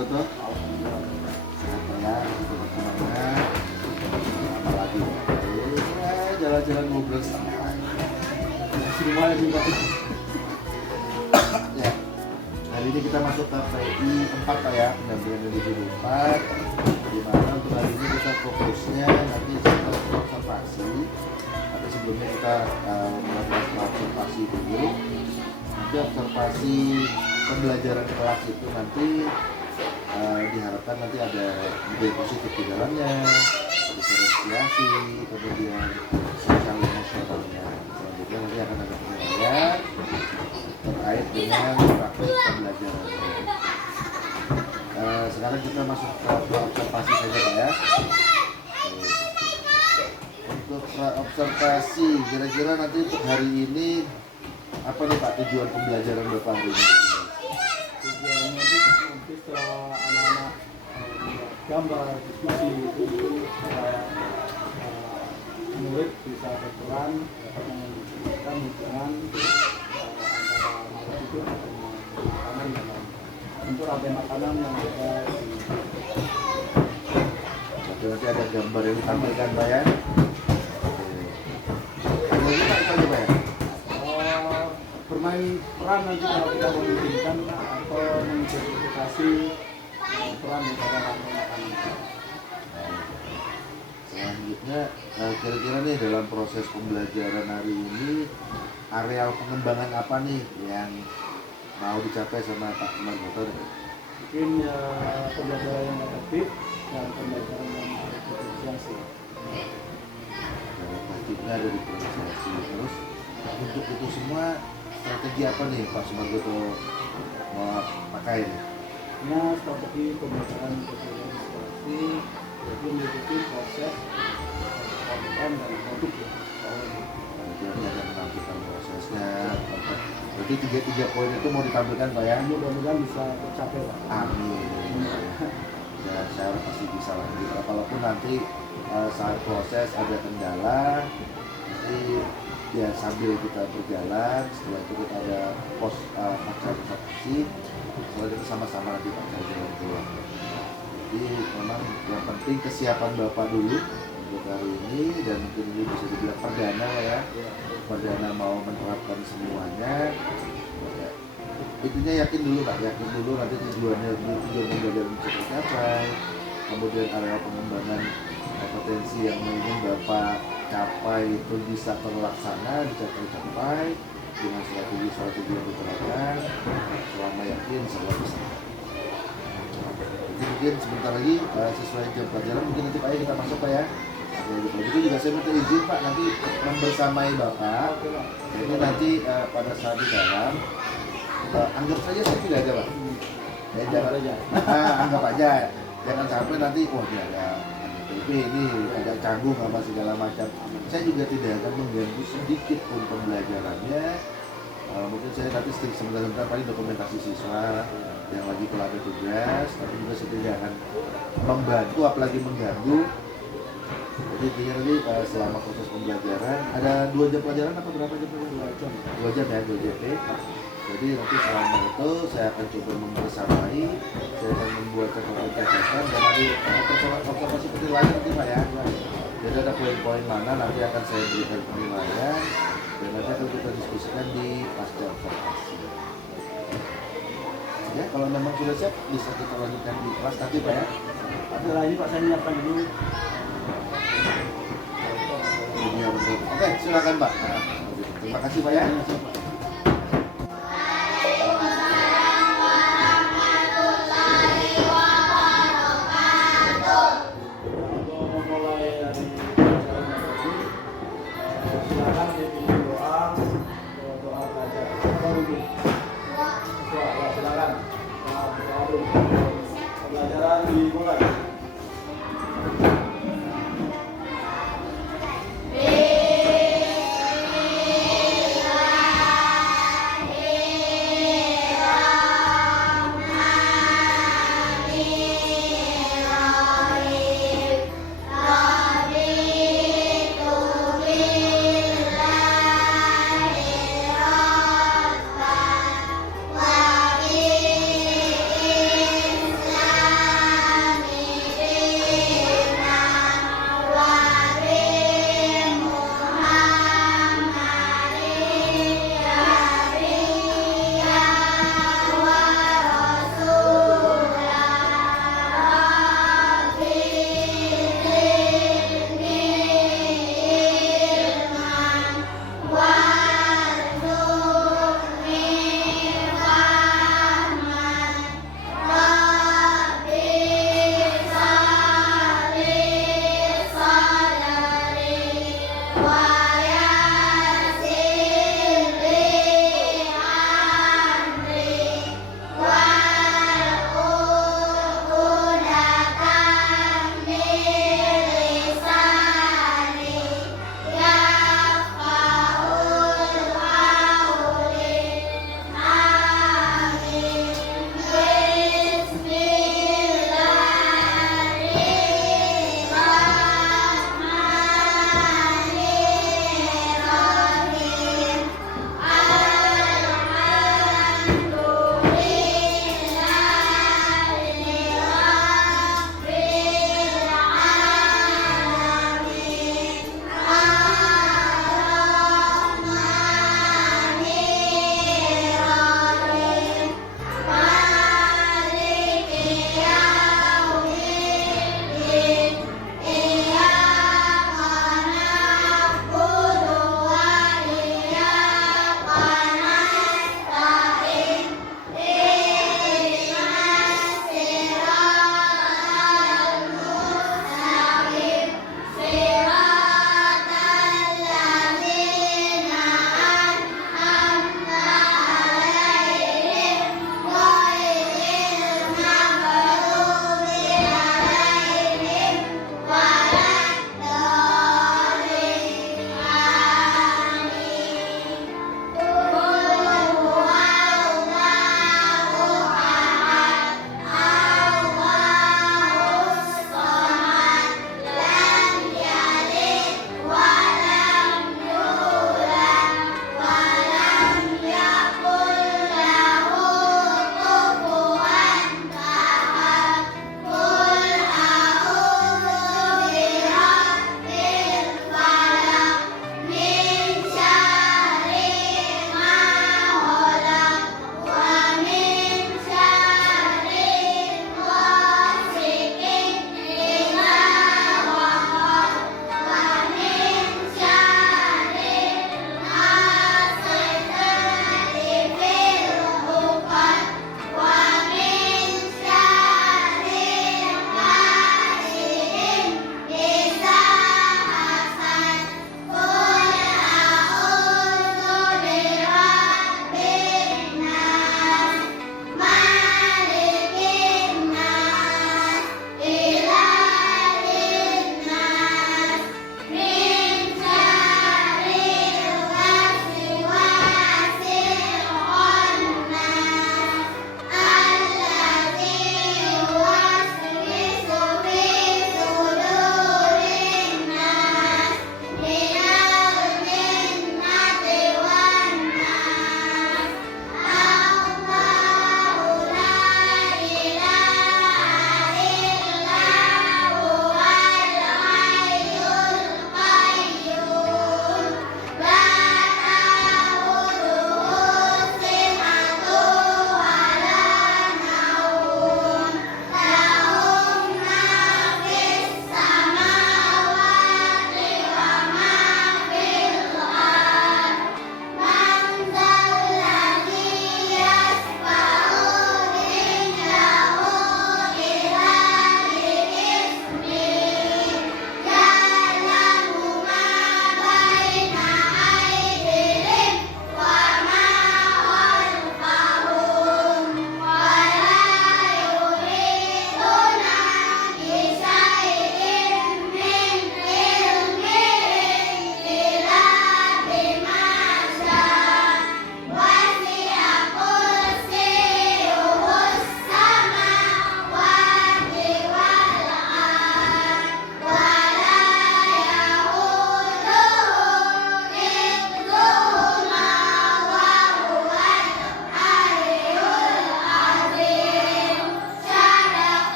Goto? Sehat ya, semangat. Lama lagi. Jalan-jalan ngobrol setengah. Lumayan nih Pak. Ya. Hari ini kita masuk ke PI 4 Pak ya, pendampingan individu 4. Di mana untuk hari ini kita fokusnya nanti kita observasi. Tapi sebelumnya kita melakukan observasi dulu. Nanti observasi pembelajaran kelas itu nanti diharapkan nanti ada ide positif di dalamnya, diferensiasi, kemudian sosial emosionalnya. Selanjutnya nanti akan ada penilaian terkait dengan praktik pembelajaran. Sekarang kita masuk ke observasi saja Pak ya. Untuk observasi, kira-kira nanti untuk hari ini apa nih Pak tujuan pembelajaran Bapak hari ini? Tujuannya itu nanti setelah anak-anak gambar diskusi itu supaya murid bisa berperan menunjukkan hubungan antara murid itu dengan makanan dan untuk rantai makanan yang ada di nanti ada gambar yang ditampilkan Pak ya. Ini Pak itu aja Pak ya? Bermain peran nanti kalau kita memungkinkan atau mengidentifikasi peran daripada rantai makanan. Selanjutnya, kira-kira nih dalam proses pembelajaran hari ini areal pengembangan apa nih yang mau dicapai sama Pak Margoto? Mungkin ya pembelajaran yang efektif dan pembelajaran yang diferensiasi. Efektifnya ada diferensiasi. Terus untuk itu semua strategi apa nih Pak Margoto mau pakai nih? Ini strategi pembelajaran diferensiasi jadi mengikuti proses konten dan produk ya. Nanti akan menampilkan prosesnya. Berarti tiga poin itu mau ditampilkan Pak ya? Mudah-mudahan bisa tercapai Pak. Amin. Dan saya pasti bisa lanjut. Walaupun nanti saat proses ada kendala, nanti ya sambil kita berjalan, setelah itu kita ada pos pasca observasi, setelah itu sama-sama nanti pasca jalan keluar. Jadi memang yang penting kesiapan Bapak dulu untuk hari ini, dan mungkin ini bisa dibilang perdana ya, perdana mau menerapkan semuanya. Ya, intinya yakin dulu Pak, yakin dulu nanti tujuan pembelajaran bisa tercapai, kemudian area pengembangan potensi yang ingin Bapak capai itu bisa terlaksana, bisa tercapai dengan strategi yang diterapkan. Selama yakin, selalu bisa. Jadi mungkin sebentar lagi sesuai jam pelajaran mungkin nanti Pak ya kita masuk Pak ya. Kalau gitu juga saya minta izin Pak nanti membersamai Bapak. Jadi nanti pada saat di dalam anggap saja saya tidak ada Pak. Ya, jangan aja. Anggap aja. Jangan sampai nanti dia ada TP ini agak canggung apa segala macam. Saya juga tidak akan mengganggu sedikit pun pembelajarannya. Mungkin saya nanti sebentar paling dokumentasi siswa yang lagi pelajari tugas, tapi juga saya tidak akan membantu apalagi mengganggu. Jadi intinya nanti selama proses pembelajaran ada 2 jam pelajaran apa berapa jam pelajaran? 2 jam ya, 2 JP. Jadi nanti selama itu saya akan coba membersamai, saya akan membuat catatan dan nanti observasi penilaian nanti Pak ya. Jadi ada poin-poin mana nanti akan saya berikan penilaian dan nanti akan kita diskusikan di pasca observasi. Ya, kalau memang sudah siap bisa kita lanjutkan di kelas nanti Pak ya. Setelah ini Pak saya menyiapkan dulu. Iya betul. Oke, silakan Pak. Terima kasih Pak ya. Pembelajaran dimulai.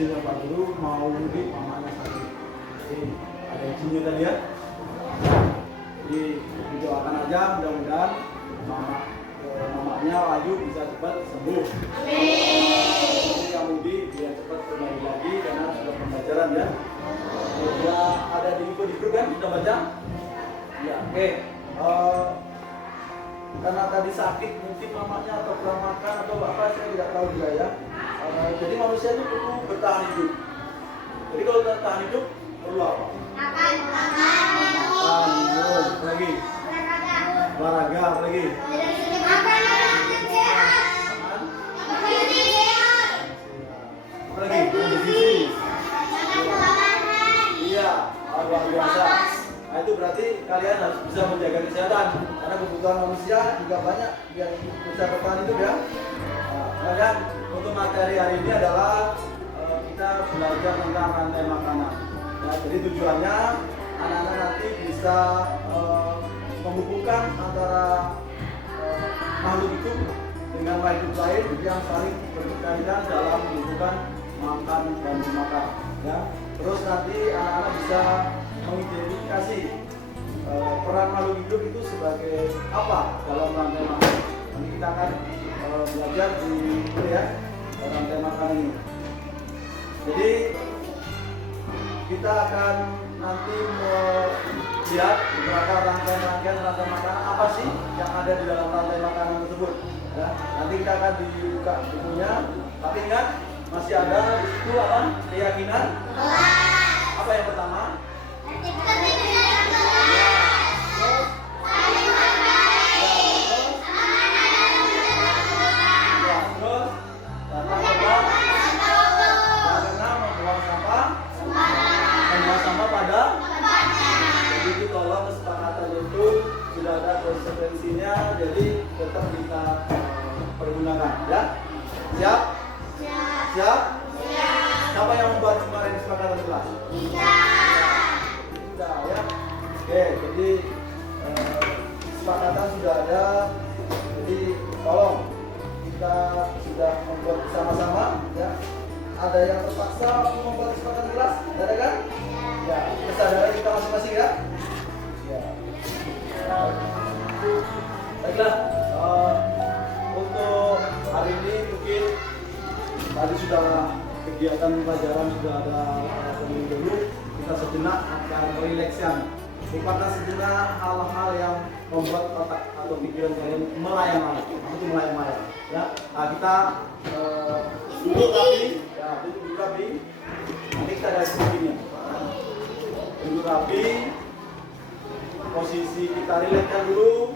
izin Pak Guru mau mudik mamanya sakit. Jadi ada izinnya tadi ya. Jadi didoakan aja mudah-mudahan mamanya Ayu bisa cepat sembuh. Jadi yang mudik biar cepat kembali lagi karena sudah pembelajaran ya. Sudah ada di info di grup kan? Sudah baca? Ya, oke. Karena tadi sakit mungkin mamanya atau kurang makan atau apa saya tidak tahu juga ya. Jadi manusia itu perlu bertahan hidup. Jadi kalau bertahan hidup perlu apa? Makan, minum, apa lagi? Olahraga, apa lagi? Apa lagi? Kondisi. Iya, luar biasa. Nah itu berarti kalian harus bisa menjaga kesehatan karena kebutuhan manusia juga banyak yang bisa bertahan hidup ya. Nah, kan untuk materi hari ini adalah kita belajar tentang rantai makanan. Nah, jadi tujuannya anak-anak nanti bisa menghubungkan antara makhluk hidup dengan makhluk lain yang saling berkaitan dalam menentukan makan dan memakan. Ya. Terus nanti anak-anak bisa mengidentifikasi peran makhluk hidup itu sebagai apa dalam rantai makanan. Nanti kita akan belajar di ya, rantai makanan ini. Jadi kita akan nanti melihat beberapa rangkaian rantai makanan apa sih yang ada di dalam rantai makanan tersebut. Ya, nanti kita akan dibuka bukunya. Tapi ingat masih ada di situ apa? Keyakinan. Apa yang pertama? Tolong kesepakatan itu sudah ada konsekuensinya, jadi tetap kita pergunakan ya. Siap? Siap? Siapa yang membuat kemarin kesepakatan kelas? Kita. Sudah ya. Oke, jadi kesepakatan sudah ada. Jadi tolong kita sudah membuat bersama-sama ya. Ada yang terpaksa untuk membuat kesepakatan kelas? Ada kan? Ya, kesadaran kita masing-masing ya. Ya. Baiklah, untuk hari ini mungkin tadi sudah kegiatan pelajaran sudah ada terlebih dahulu. Kita sejenak akan merilekskan, lupakan sejenak hal-hal yang membuat otak atau pikiran kalian melayang-layang. Apa itu melayang-layang? Ya, nah, kita duduk rapi, ya duduk rapi. Nanti kita ada sebagainya. Duduk rapi. Posisi kita rilekskan dulu.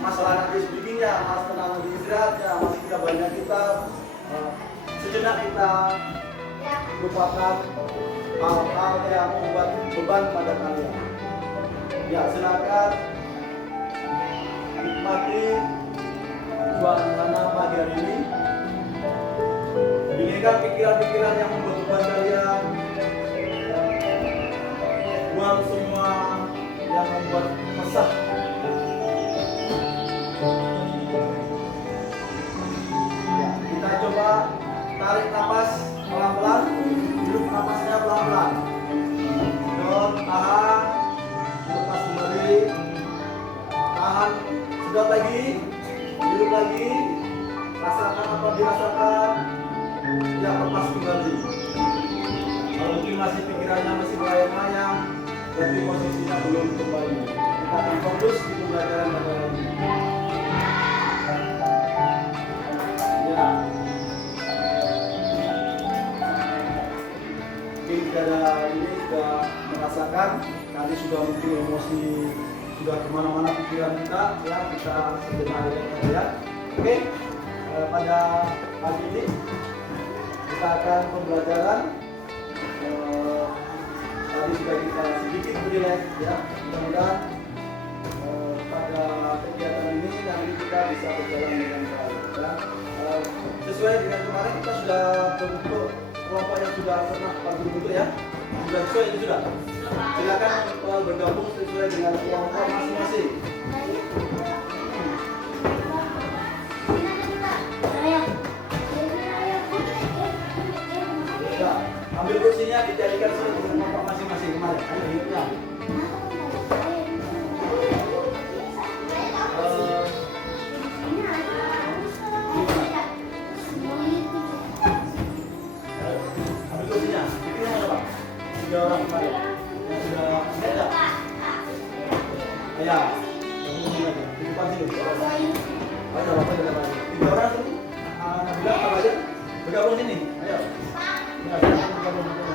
Masalah nanti sedikitnya, masalah nanti istirahatnya, masih kita banyak kita sejenak kita lupakan hal-hal yang membuat beban pada kalian. Ya silakan nikmati suasana pagi hari ini. Hilangkan pikiran-pikiran yang membuat beban kalian. Buang semua yang membuat resah. Ya, kita coba tarik napas pelan-pelan, hirup napasnya pelan-pelan. Tahan, lepas kembali, tahan, sedot lagi, hirup lagi, rasakan apa dirasakan, ya lepas kembali. Kalau mungkin masih pikirannya masih melayang-layang, berarti posisinya belum kembali. Kita akan fokus di pembelajaran pada hari ini. Ya. Mungkin pada ini sudah merasakan, nanti sudah mungkin emosi sudah kemana-mana pikiran kita, ya kita sebenarnya ya. Oke, pada pagi ini kita akan pembelajaran. Tadi sudah kita sedikit menilai ya, mudah-mudahan pada kegiatan ini nanti kita bisa berjalan dengan baik ya. Sesuai dengan kemarin kita sudah bentuk kelompok yang sudah pernah Pak Guru bentuk ya, sudah sesuai itu sudah. Silakan bergabung sesuai dengan kelompok masing-masing. Ya, yang ini lagi. Di depan sini. Ayo, bapak jalan lagi. 3 orang sini. Nabila, apa aja? Bergabung sini. Ayo. Ya, bergabung sini.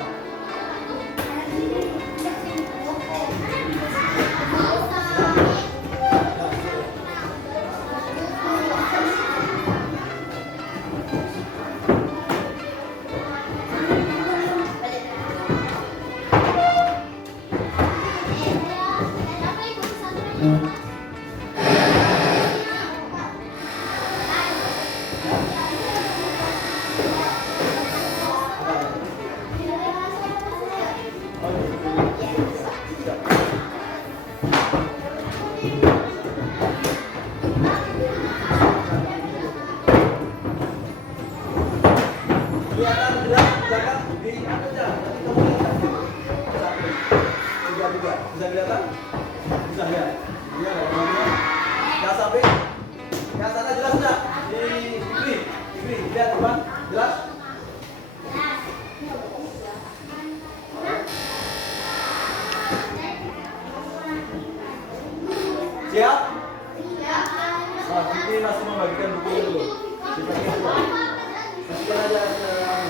Kelihatan jelas belakang di atasnya. Nanti kamu lihat. Tiga. Bisa kelihatan? Bisa ya. Iya, nggak sampai. Yang sana jelas nggak? Di Fikri, lihat depan, jelas? Siap? Nah, Fikri masih membagikan buku dulu. Dibagi dulu. Masukin aja ke depan.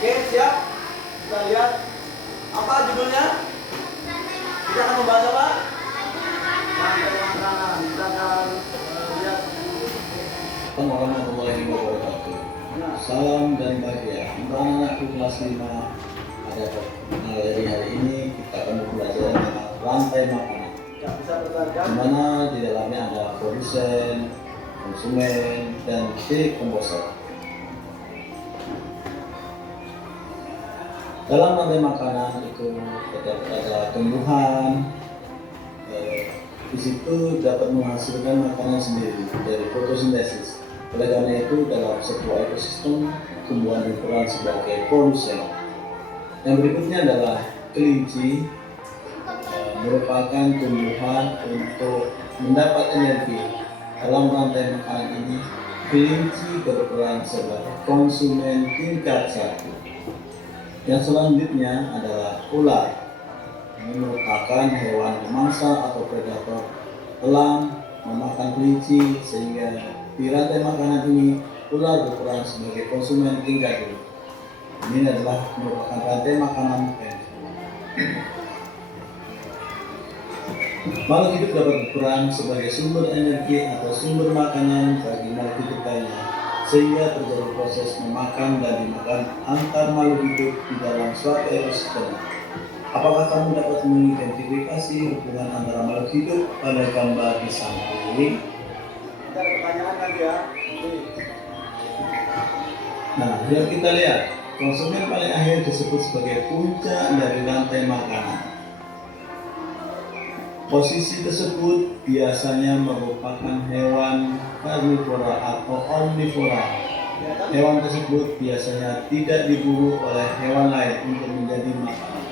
Oke, siap? Kita lihat apa judulnya? Kita akan membahas apa? Rantai makanan. Kita akan lihat. Assalamualaikum warahmatullahi wabarakatuh. Salam dan bahagia untuk anak-anakku kelas 5. Dari hari ini kita akan belajar tentang rantai makanan, Ya, bisa bertahan. di mana di dalamnya ada produsen, konsumen, dan dekomposer. Dalam rantai makanan itu ada tumbuhan, di situ dapat menghasilkan makanan sendiri dari fotosintesis. Oleh karena itu, dalam sebuah ekosistem, tumbuhan berperan sebagai produsen. Yang berikutnya adalah kelinci, merupakan tumbuhan untuk mendapat energi. Dalam rantai makanan ini, kelinci berperan sebagai konsumen tingkat 1. Yang selanjutnya adalah ular. Ini merupakan hewan pemangsa atau predator, elang memakan kelinci, sehingga di rantai makanan ini ular berperan sebagai konsumen tingkat 2. Ini adalah merupakan rantai makanan. Makhluk hidup dapat berperan sebagai sumber energi atau sumber makanan bagi makhluk hidup lainnya, sehingga terjadi proses memakan dan dimakan antar makhluk hidup di dalam suatu ekosistem. Apakah kamu dapat mengidentifikasi hubungan antara makhluk hidup pada gambar di samping? Kita ada pertanyaan lagi ya. Nah, yuk kita lihat. Konsumen paling akhir disebut sebagai puncak dari rantai makanan. Posisi tersebut biasanya merupakan hewan karnivora atau omnivora. Hewan tersebut biasanya tidak diburu oleh hewan lain untuk menjadi makanan.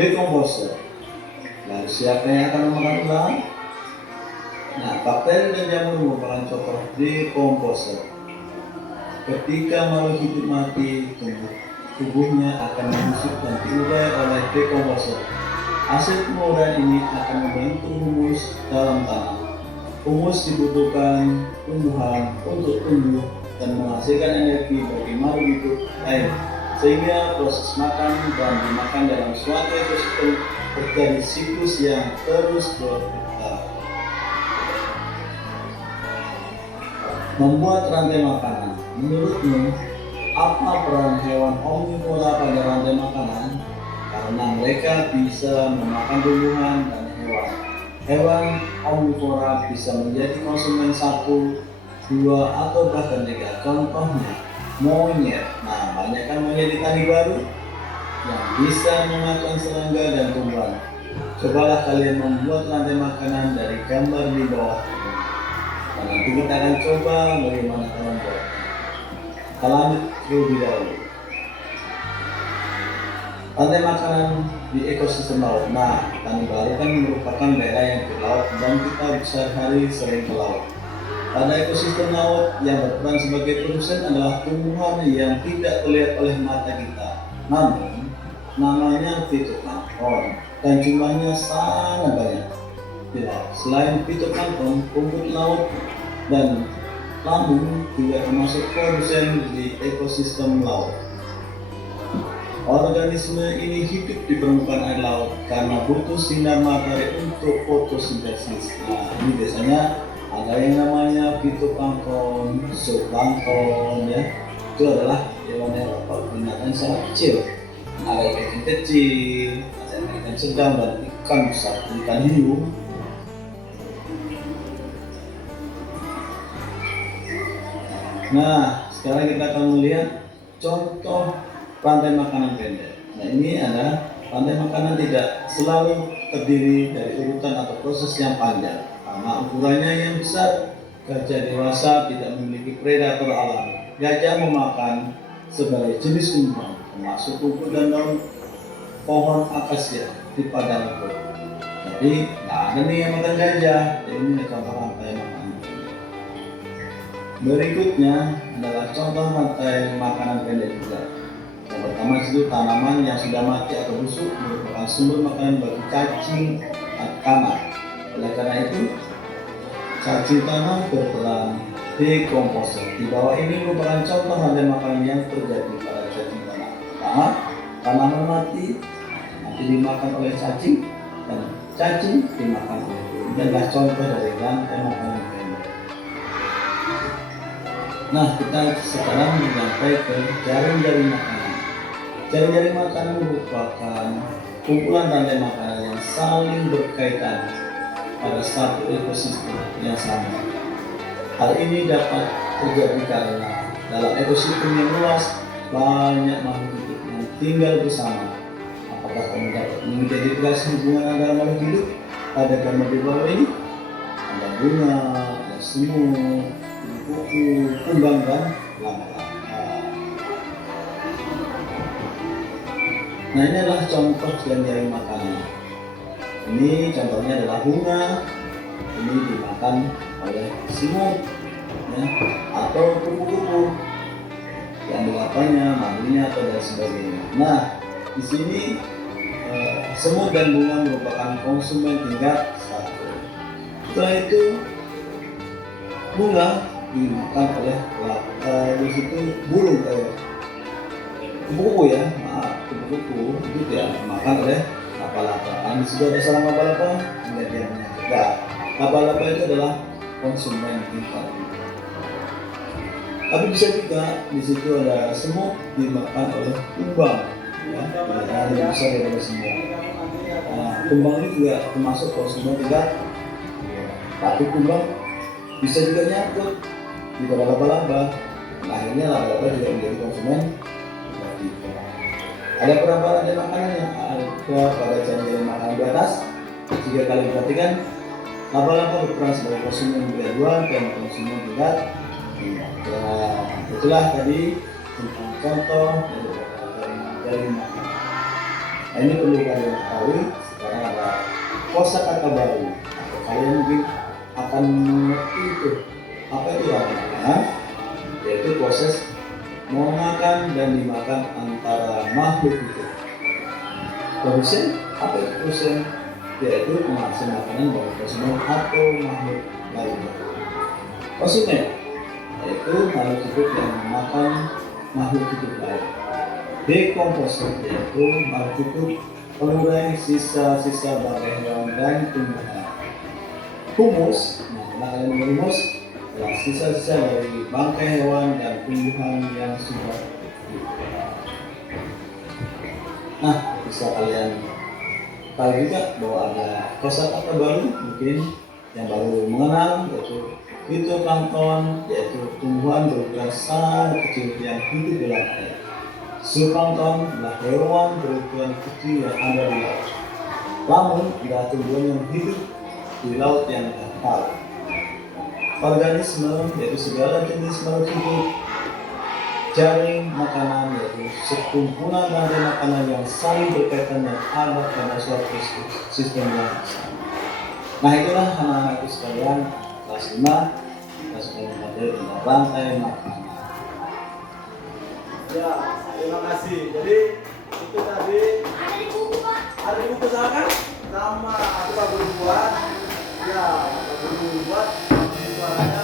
Dekomposer. Lalu siapa yang akan memakan ulang? Nah, bakteri dan jamur merupakan contoh dekomposer. Ketika makhluk hidup mati, tubuhnya akan membusuk dan diurai oleh dekomposer. Hasil penguraian ini akan membentuk humus dalam tanah. Humus dibutuhkan tumbuhan untuk tumbuh dan menghasilkan energi bagi makhluk hidup lain, sehingga proses makan dan dimakan dalam suatu ekosistem terjadi siklus yang terus berputar. Membuat rantai makanan. Menurutmu, apa peran hewan omnivora pada rantai makanan? Karena mereka bisa memakan tumbuhan dan hewan. Hewan omnivora bisa menjadi konsumen 1, 2, atau bahkan 3. Contohnya, monyet. Nah, banyak kan monyet di Tani Baru yang bisa memakan serangga dan tumbuhan. Cobalah kalian membuat rantai makanan dari gambar di bawah. Dan nanti kita akan coba bagaimana kalian membuat. Kita lanjut terlebih dahulu. Rantai makanan di ekosistem laut. Nah, Tanjung Balai kan merupakan daerah yang berlaut dan kita sehari-hari sering ke laut. Pada ekosistem laut yang berperan sebagai produsen adalah tumbuhan yang tidak terlihat oleh mata kita, namun namanya fitoplankton dan jumlahnya sangat banyak di laut. Selain fitoplankton, rumput laut dan lambung juga termasuk produsen di ekosistem laut. Organisme ini hidup di permukaan air laut karena butuh sinar matahari untuk fotosintesis. Nah, ini biasanya ada yang namanya fitoplankton, zooplankton, ya. Itu adalah hewan-hewan atau binatang sangat kecil. Ada ikan kecil, ada ikan sedang, dan ikan besar, ikan hiu. Nah, sekarang kita akan melihat contoh rantai makanan pendek. Nah, ini ada rantai makanan tidak selalu terdiri dari urutan atau proses yang panjang. Karena ukurannya yang besar, gajah dewasa tidak memiliki predator alami. Gajah memakan sebagai jenis tumbuhan, termasuk kuku dan daun pohon akasia di padang rumput. Jadi, nggak ada nih yang makan gajah. Jadi ini contoh rantai makanan. Berikutnya adalah contoh rantai makanan pendek juga. Yang pertama itu tanaman yang sudah mati atau busuk merupakan sumber makanan bagi cacing tanah. Oleh karena itu, cacing tanah berperan dekomposer. Di bawah ini merupakan contoh rantai makanan yang terjadi pada cacing tanah. Pertama, tanaman mati nanti dimakan oleh cacing dan cacing dimakan oleh burung. Ini adalah contoh dari rantai makanan pendek. Nah, kita sekarang sampai ke jaring-jaring makanan. Jaring-jaring makanan merupakan kumpulan rantai makanan yang saling berkaitan pada satu ekosistem yang sama. Hal ini dapat terjadi karena dalam ekosistem yang luas banyak makhluk hidup yang tinggal bersama. Apakah kamu dapat mengidentifikasi hubungan antara makhluk hidup pada gambar di bawah ini? Ada bunga, ada semut, kuku, kumbang, dan lama-lama. Nah, ini adalah contoh jaring makanan. Ini contohnya adalah bunga. Ini dimakan oleh semut, ya, atau kupu-kupu yang dimakannya, madunya atau dan sebagainya. Nah, di sini semut dan bunga merupakan konsumen tingkat 1. Setelah itu bunga dimakan oleh di situ burung kupu-kupu, ya, kupu-kupu itu dia dimakan oleh laba-laba. Di situ ada sarang laba-laba, kemudian nah, laba-laba itu adalah konsumen tingkat. Tapi bisa juga di situ ada semut dimakan oleh kumbang, ya, yang lebih besar daripada semut. Nah, kumbang ini juga termasuk konsumen tingkat. Tapi kumbang bisa juga nyangkut di pada laba-laba. Nah, akhirnya laba-laba juga menjadi konsumen. Ada beberapa rantai makanan yang ada pada jaring makanan di atas. Jika kalian perhatikan, laba-laba berperan sebagai konsumen tingkat 2 dan konsumen tingkat 3. Nah, itulah tadi tentang contoh dari makanan. Nah, ini perlu kalian ketahui. Sekarang ada kosakata baru. Atau kalian mungkin akan mengerti itu apa itu rantai makanan, yaitu proses memakan dan dimakan antara makhluk hidup. Produsen, apa itu produsen? Yaitu penghasil makanan bagi konsumen atau makhluk lainnya. Konsumen, yaitu makhluk hidup yang memakan makhluk hidup lain. Dekomposer, yaitu makhluk hidup pengurai sisa-sisa bangkai hewan dan tumbuhan. Humus, nah, karena kalian humus adalah sisa-sisa dari bangkai hewan dan tumbuhan yang sudah hidup. Nah, bisa kalian tahu juga bahwa ada kosakata baru mungkin yang baru mengenal, yaitu fitoplankton, yaitu tumbuhan berukuran sangat kecil yang hidup dalam air. Zooplankton adalah hewan berukuran kecil yang ada di laut. Lamun adalah tumbuhan yang hidup di laut yang dangkal. Organisme yaitu segala jenis makhluk hidup. Jaring makanan yaitu sekumpulan rantai makanan yang saling berkaitan dan ada pada suatu sistem yang sama. Nah itulah anak-anakku sekalian, kelas 5 kita sudah belajar tentang rantai makanan. Ya, terima kasih. Jadi itu tadi Ada di buku, Pak. ada di buku sana kan? Sama aku baru buat. Ya, baru buat. Ini suaranya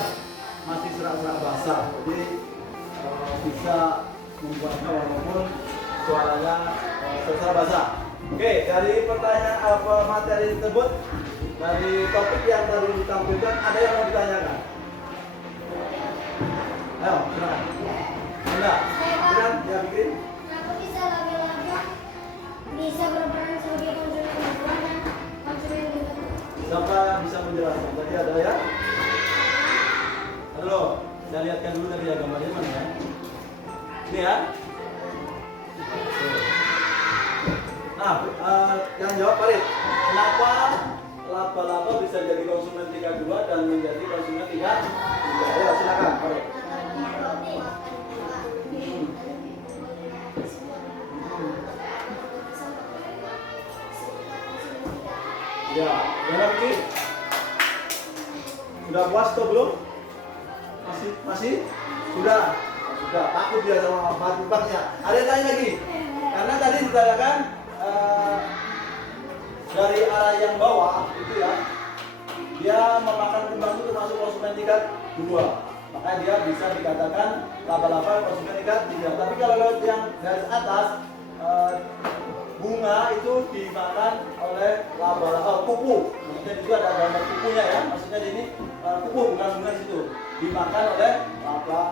masih serak-serak basah. Jadi bisa membuatnya walaupun suaranya serak basah. Oke, dari pertanyaan apa materi tersebut, dari topik yang tadi ditampilkan, ada yang mau ditanyakan? Ayo, silakan. Enggak, silakan ya bikin. Kenapa bisa laba-laba bisa berperan sebagai konsumen buah dan konsumen juga? Siapa yang bisa menjelaskan? Tadi ada ya? Ada loh. Saya lihatkan dulu tadi ya gambarnya mana ya? Ini ya. Nah, yang jawab Farid. Kenapa laba-laba bisa jadi konsumen tingkat 2 dan menjadi konsumen tingkat 3? Ya, silakan Farid. Ya, yang lagi? Sudah puas atau belum? Masih? Sudah? Sudah, takut dia sama batu-batunya. Ada yang tanya lagi? Karena tadi ditanyakan dari arah yang bawah itu ya, dia memakan kumbang itu termasuk konsumen tingkat 2. Maka dia bisa dikatakan laba-laba konsumen tingkat 3. Tapi kalau lewat yang garis atas, bunga itu dimakan oleh laba-laba kupu. Maksudnya itu ada gambar kupunya ya. Maksudnya ini kupu bukan bunga di situ. Dimakan oleh laba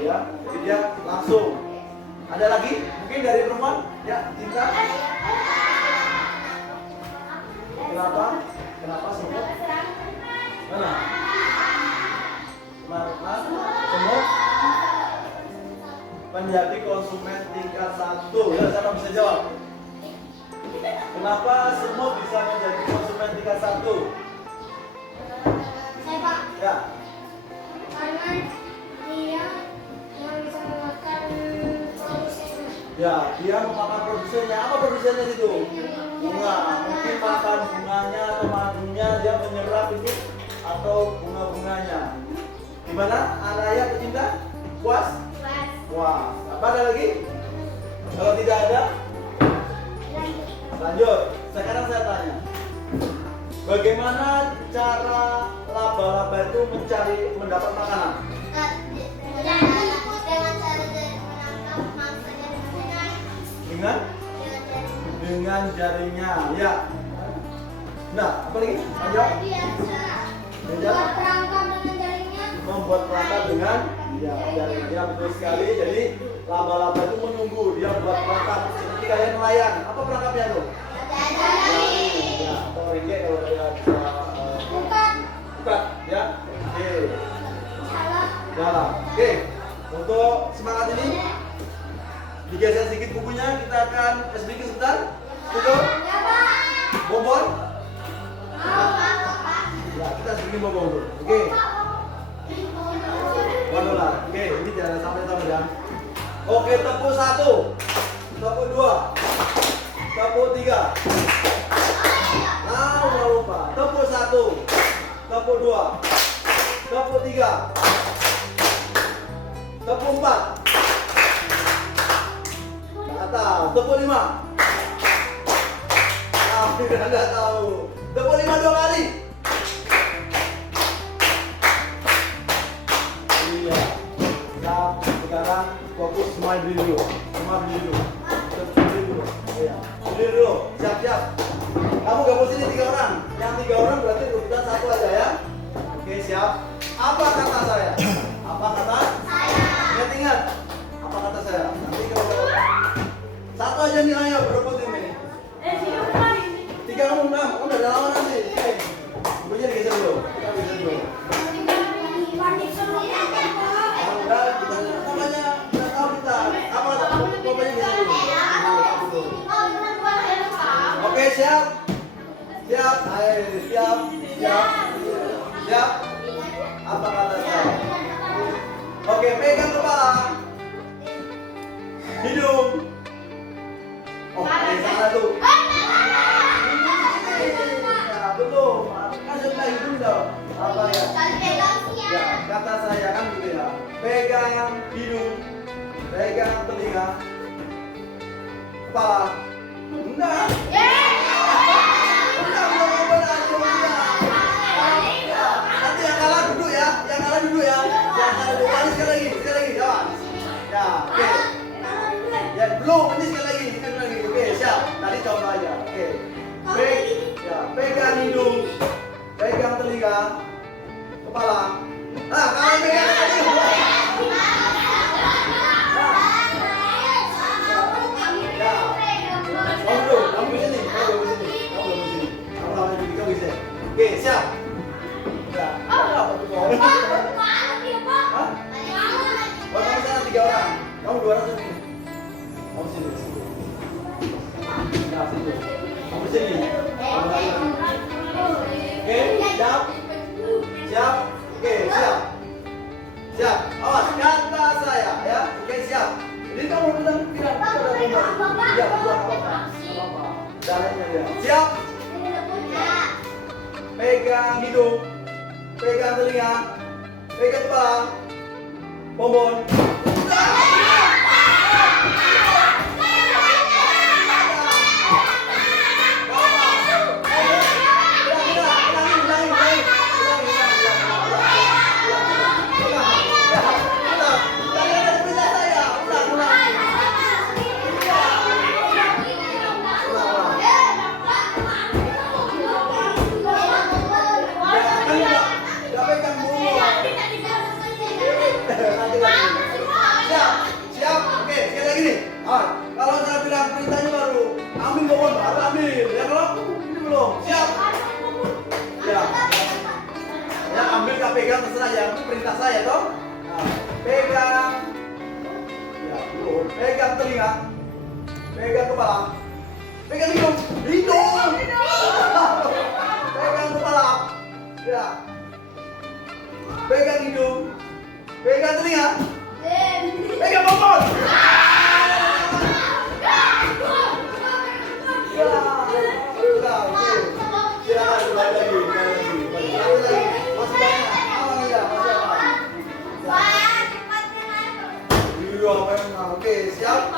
ya. Jadi dia langsung. Ada lagi? Mungkin dari perempuan? Ya, Cinta. Kenapa? Kenapa semut? Mana? Semut menjadi konsumen tingkat 1. Ya, siapa bisa jawab? Kenapa semut bisa menjadi konsumen tingkat 1? Saya, Pak. Ya. Karena dia yang bisa memakan produsennya. Ya, dia memakan produsennya. Apa produsennya itu? Bunga. Mungkin makan bunganya atau madunya dia menyerap itu atau bunga-bunganya. Gimana? Anaya pecinta? Puas? Pas. Wah, apa ada lagi? Kalau tidak ada, lanjut. Sekarang saya tanya, bagaimana cara laba-laba itu mendapat makanan? Dengan cara menangkap mangsanya Dengan jaringnya. Ya. Nah, apa lagi? Lanjut. biasa Lanjut. buat perangkap dengan jaringnya. Membuat perangkap dengan jaringnya, betul sekali. Jadi laba-laba itu menunggu dia buat perangkap seperti kalian nelayan. Apa perangkapnya tuh? Ya, atau ringgit kalau dia bisa Bukan. buka ya. Oke. Salah. Dalam. Oke. Untuk semangat ini digeser sedikit bukunya, kita akan speaking sebentar. Betul? Ya, Pak. Bobon? Mau, Pak. Ya, kita speaking bobon dulu. Oke. $1. Oke, ini jangan sampai ya. Oke, tepuk 1. Tepuk 2. Tepuk 3. Nah, jangan lupa. Tepuk 1. Tepuk 2. Tepuk 3. Tepuk 4. Nggak tahu. Tepuk 5. Nggak tahu. Tepuk 5 2 kali. Iya. Nah, sekarang fokus semua berdiri dulu. Semua berdiri dulu. Berdiri dulu. Iya. Berdiri dulu. Siap-siap. Kamu gabung sini 3 orang. Yang 3 orang berarti rebutan 1 aja ya. Oke, siap. Apa kata saya? Apa kata? Ingat-ingat. Apa kata saya? Nanti kalau 1 aja nih, ayo berebut ini. 3 kamu udah ada lawan nanti. Oke. Bukunya digeser dulu. Kita geser dulu. Udah, kita namanya udah tahu kita. Apa kata? Bapaknya geser dulu. Oke, siap. Siap? Apa kata saya? Oke, pegang kepala. Hidung. Oh, dari sana tuh. Ya, belum. Kan sudah hidung dong. Apa ya? Ya, kata saya kan gitu ya. Pegang hidung, pegang telinga, kepala. Enggak. Enggak, belum aja. Nanti yang kalah duduk ya. Yang kalah duduk ya. Yang kalah duduk. Ini sekali lagi, jawab. Ya, oke. Ya, belum. Ini sekali lagi. Oke, siap. Tadi coba aja. Oke. Pegang hidung, pegang telinga, kepala. Nah, kalau pegang telinga. Kamu bisa nih. Kamu bisa. Oke, siap. Ya. Apa tuh kau? Hah? Oh, kamu sana 3 orang. Kamu 2 orang sini. Kamu sini. Nah, sini. Kamu sini. Oke, siap. Siap. Oke, siap. Siap. Awas, kata saya ya. Oke, siap. Jadi kamu bilang ya, buat apa? Caranya dia. Siap. Pegang hidung, pegang telinga, pegang kepala, bombon. Kalau saya bilang perintahnya baru ambil bombon baru ambil ya, kalau ini belum siap ya, ya ambil gak pegang terserah ya, itu perintah saya toh. Nah, pegang ya, belum pegang telinga, pegang kepala, pegang hidung pegang kepala ya, pegang hidung, pegang telinga, pegang bombon. Oke, siap.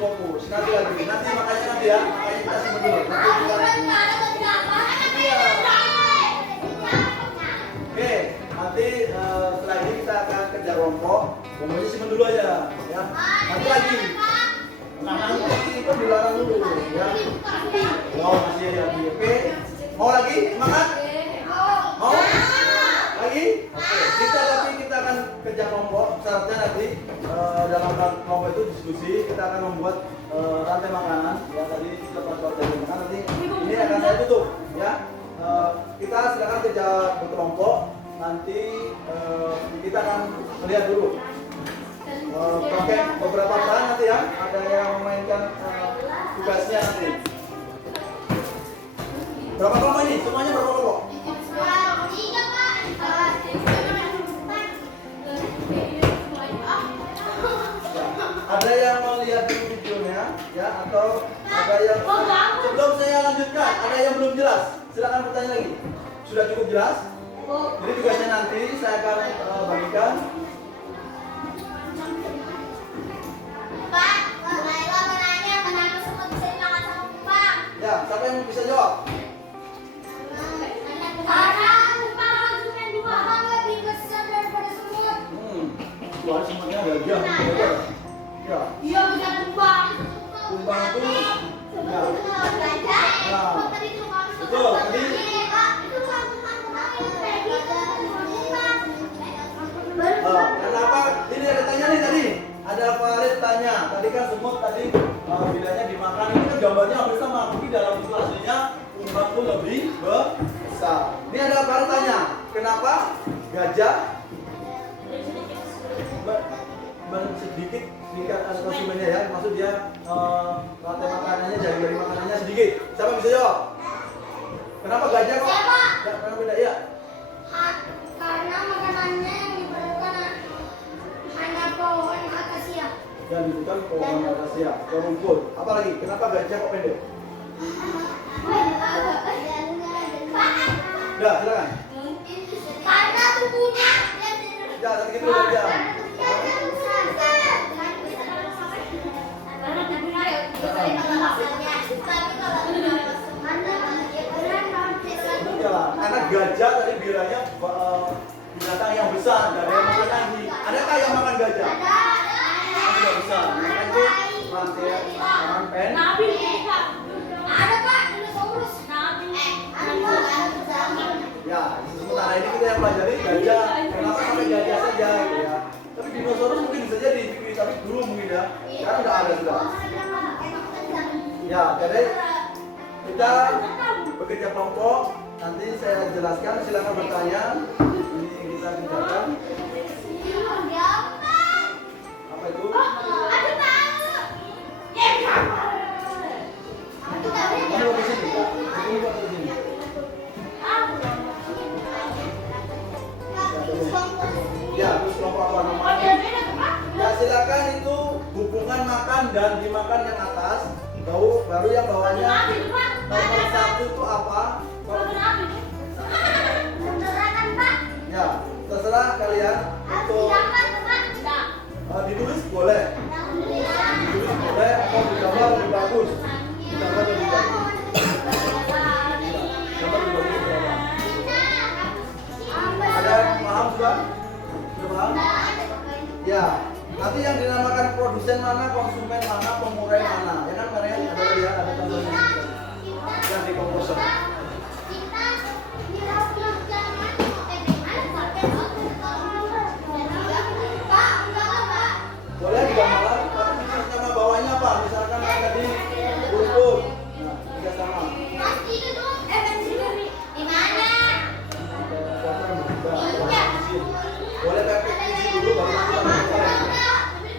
Fokus. Nanti makanya nanti ya. Makanya kita simpen dulu. Oke, nanti setelah ini kita akan kerja kelompok. Kelompoknya simpen dulu aja, ya. Nanti lagi. Nanti kan dilarang dulu, ya. Oh, masih ada lagi. Oke. Mau lagi? Semangat? Mau? Lagi? Oke. Kita akan kerja kelompok. Syaratnya nanti dalam kelompok itu diskusi. Kita akan membuat rantai makanan. Ya tadi lepas rantai makanan. Nanti ini akan saya tutup. Ya. Kita silakan kerja berkelompok. Nanti kita akan melihat dulu. Pakai beberapa peran nanti ya. Ada yang memainkan tugasnya nanti. Berapa kelompok ini? Semuanya berapa kelompok? Ada yang mau lihat dulu videonya, ya, atau ada yang sebelum saya lanjutkan, ada yang belum jelas, silakan bertanya lagi. Sudah cukup jelas? Jadi tugasnya nanti saya akan bagikan. Pak, Laila menanya kenapa semut bisa dimakan sama kupang? Ya, siapa yang bisa jawab? Karena kupang langsungnya 2 hal lebih besar daripada semut. Soalnya semuanya ada dia. Ya. Iya, bukan kupang. Kupang itu ya. Nah, betul. Tadi kenapa? Ini ada tanya nih tadi. Ada Farid tanya. Tadi kan semut tadi bedanya dimakan. Ini kan gambarnya hampir sama, tapi dalam bentuk aslinya kupang itu lebih besar. Ini ada Farid tanya. Kenapa gajah sedikit konsumennya ya, maksud dia rantai makanannya, jari-jari makanannya sedikit. Siapa bisa jawab? Kenapa gajah kok? Siapa? Kenapa beda ya? Karena makanannya yang diperlukan hanya pohon akasia. Dan bukan pohon akasia, pohon rumput. Apalagi? Kenapa gajah kok pendek? Udah, silakan. Karena tubuhnya Ya, tadi gitu aja. Ya, karena gajah tadi bilangnya binatang yang besar, gak ada yang makan lagi. Adakah yang makan gajah? Tidak besar. Makan itu rantai, makan pen. Ada Pak, dinosaurus. Ya, sementara ini kita yang pelajari gajah. Kenapa sampai gajah saja gitu ya? Tapi dinosaurus mungkin bisa jadi, tapi dulu mungkin ya. Sekarang udah ada sudah. Ya, jadi kita bekerja kelompok. Nanti saya jelaskan, silakan bertanya. Ini kita kerjakan. Apa itu? Kamu mau ke sini? Kamu mau ke sini? Ya, terus kelompok apa namanya? Ya, silakan itu hubungan makan dan dimakan yang atas. Baru yang bawahnya nomor 1 itu apa? Ya, terserah kalian. Untuk ditulis boleh. Ditulis boleh atau digambar lebih bagus. Digambar lebih bagus. Gambar lebih bagus berapa? Ada yang paham juga? Sudah paham? Ya, nanti yang dinamakan produsen mana, konsumen mana, pengurai mana. Ya kan kemarin ada lihat ada contohnya yang di komposer. Boleh digambarkan, tapi sama bawahnya apa? Misalkan tadi rumput. Nah, tiga sama. Boleh pakai isi dulu baru kita mulai.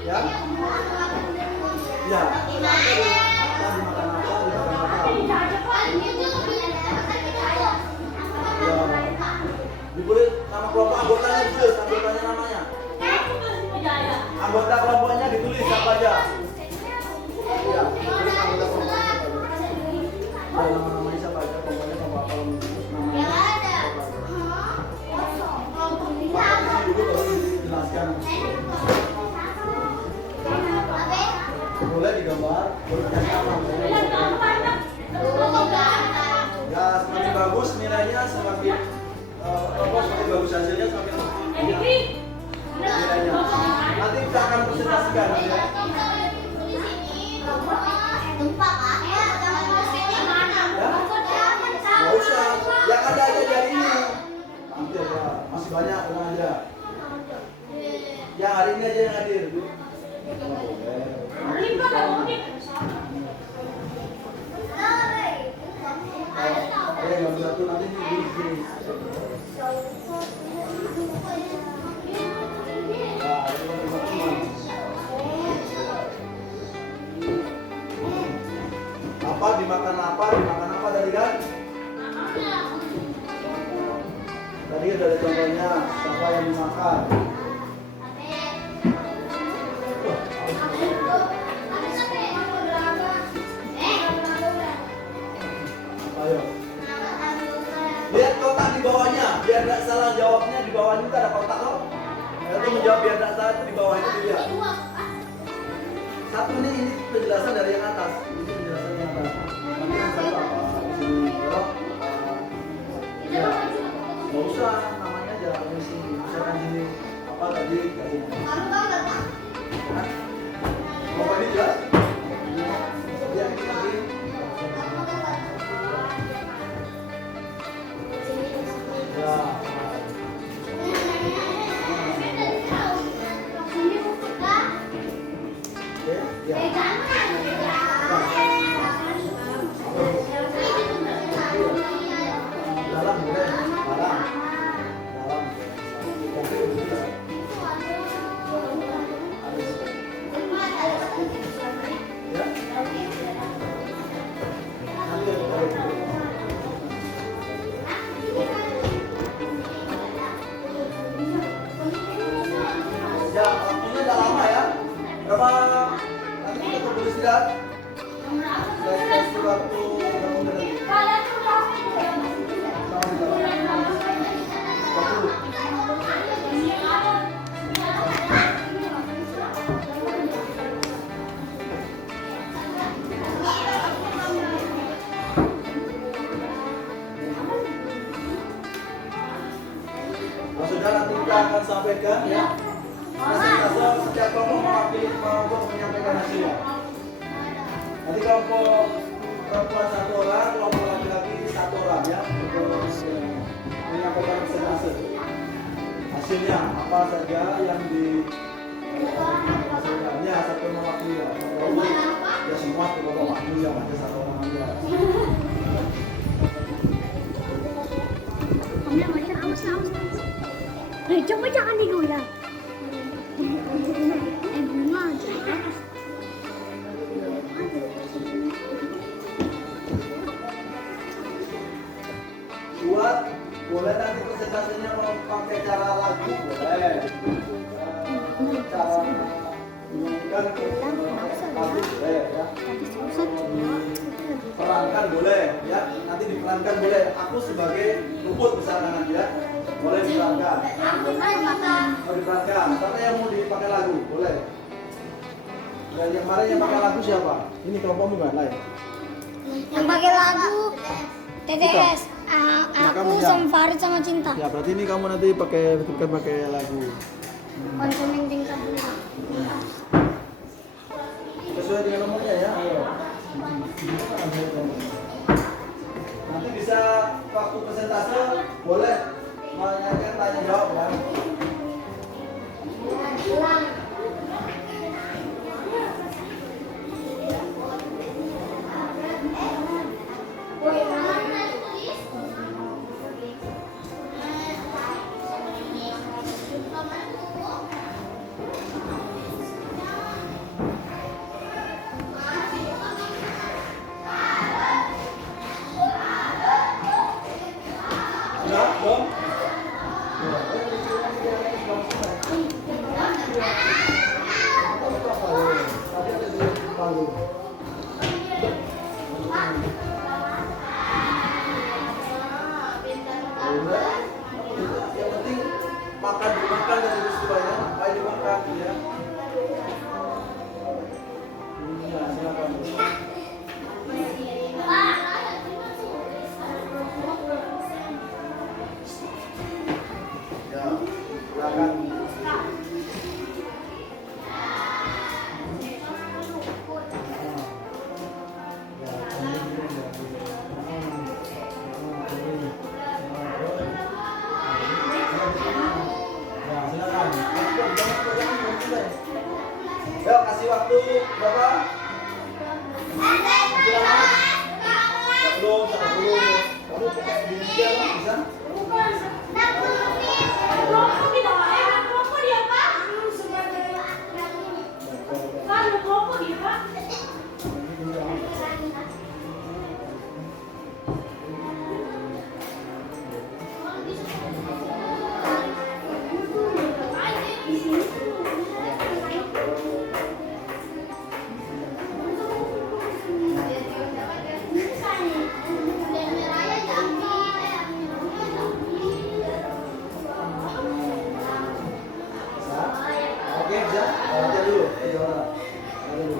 Ya? Ya. Dimakan apa? Ditulis nama kelompok anggotanya ditulis, anggotanya namanya. Anggota kelompoknya ditulis siapa aja. Ya, tulis anggota kelompoknya siapa aja. Ya, nama-namanya siapa aja, kelompoknya kelompok apa namanya. Dulu baru dijelaskan. Boleh digambar, boleh ya, semakin bagus nilainya, semakin semakin bagus hasilnya, semakin nilainya. Nanti kita akan presentasikan ya. Nggak usah, yang ada aja dari ini. Nanti aja, masih banyak tenang aja. Yang hari ini aja yang hadir. Yang satu nanti di sini. Dimakan apa tadi kan? Tadi ada contohnya siapa yang dimakan. Ayo. Lihat kotak di bawahnya, biar nggak salah jawabnya di bawahnya itu ada kotak loh. Itu menjawab biar nggak salah itu di bawah itu dilihat. Satu ini penjelasan dari yang atas. Ini penjelasan yang atas. Nanti yang satu apa? Di sini. Ya. Nggak usah namanya aja di sini. Misalkan ini apa tadi? Mau tadi jelas? Ya ini tadi. Ya. Ya. Dalam boleh, dalam. Ya. Nanti Nah, sudah nanti kita akan sampaikan ya. Persentase setiap kelompok mewakili kelompok menyampaikan hasilnya. Nanti kelompok perempuan 1 orang, kelompok laki-laki 1 orang ya untuk menyampaikan persentase hasilnya apa saja yang di hasilnya satu mewakili ya. Ya semua kelompok makmum yang ada 1 orang aja. Coba jangan digoyang. Bunga aja. Buat boleh nanti presentasenya mau pakai cara lagu boleh. Cara menyanyikan lagu boleh ya. Perankan boleh ya. Nanti diperankan boleh. Aku sebagai Luput misalnya nanti ya. Boleh diperankan. Mau diperankan. Karena yang mau dipakai lagu boleh. Dan yang kemarin yang pakai lagu siapa? Ini kelompokmu kan lain. Yang pakai lagu TTS. Aku sama Farid sama Cinta. Ya berarti ini kamu nanti pakai bukan pakai lagu. Konsumen tingkat bunga. Sesuai dengan nomornya ya. Ayo. Nanti bisa waktu presentase boleh menanyakan tanya jawab ya. Sudah, belum? Yang penting makan dimakan dari peristiwa ya, apa yang dimakan ya. Ya, silakan. Ya, silakan. Ya, kasih waktu berapa? Belum, kamu pakai di meja lah, bisa? Oke, bisa? Baca dulu. Baca dulu.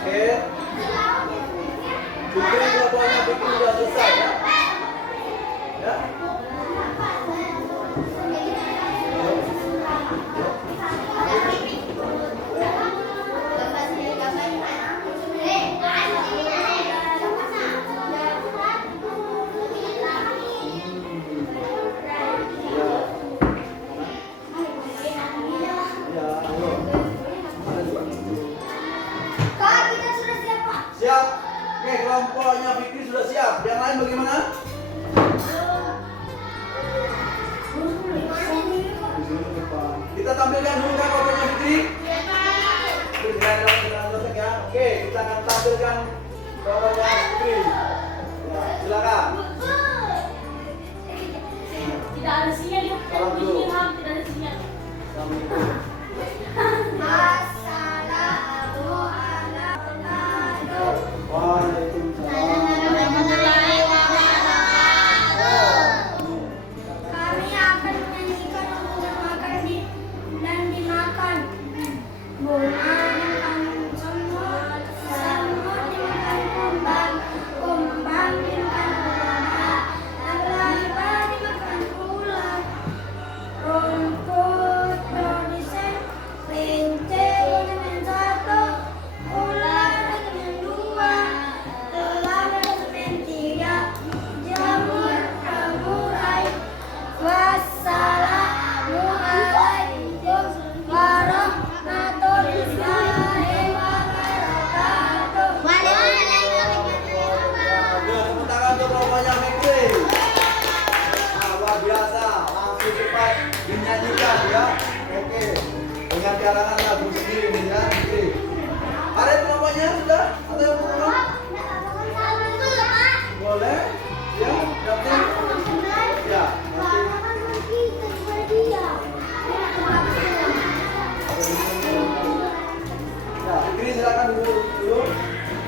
Oke. Bikin kelompoknya bikin udah selesai ya. Ya. Ya, ayo. Siap. Oke, kelompoknya Fikri sudah siap. Yang lain bagaimana? Kita tampilkan dulu kan kelompoknya Fikri. Oke, kita akan tampilkan kelompoknya Fikri. Ya, silakan. Tidak ada sinyal ya. Salam dulu. Tidak ada sinyal. Kami akan menyanyikan untuk makan dan dimakan. Bunga semua terima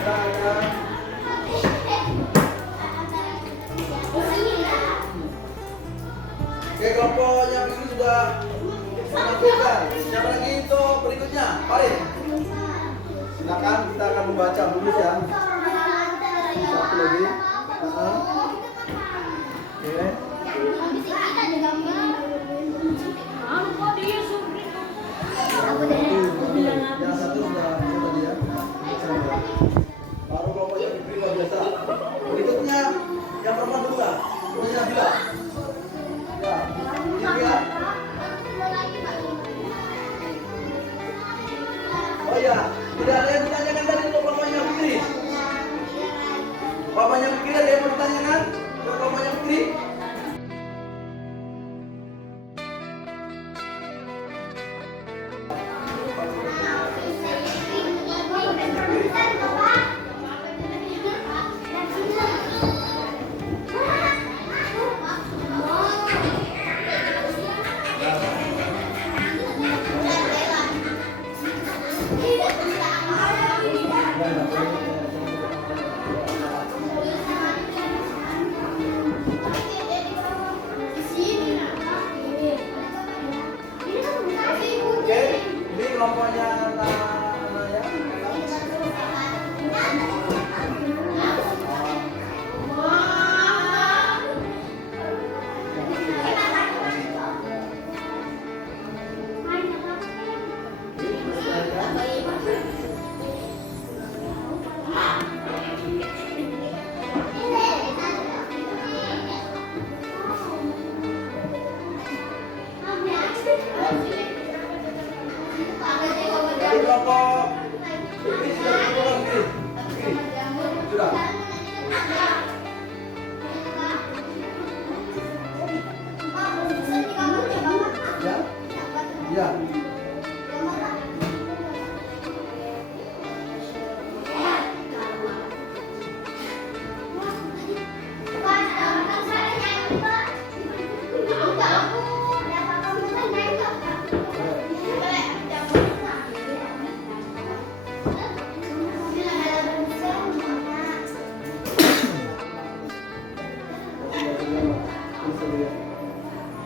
Silakan. Oke, kelompoknya begini sudah menampilkan. Siapa lagi untuk berikutnya? Farid. Silakan, kita akan membaca dulu ya. Satu lagi. Oke. Kok dia sulit? Yang satu sudah tadi ya. Baru kelompoknya begini luar biasa. Berikutnya yang perempuan dulu lah. Kemudian Nabila. Ya, Nabila. Oh iya, tidak ada yang ditanyakan tadi untuk kelompoknya Fikri. Kelompoknya Fikri ada yang mau ditanyakan? Ke kelompoknya Fikri? Oke, ini kelompoknya Naya. Jadi kelompok Fikri sudah berapa Fikri? Fikri sudah. Ya, ya.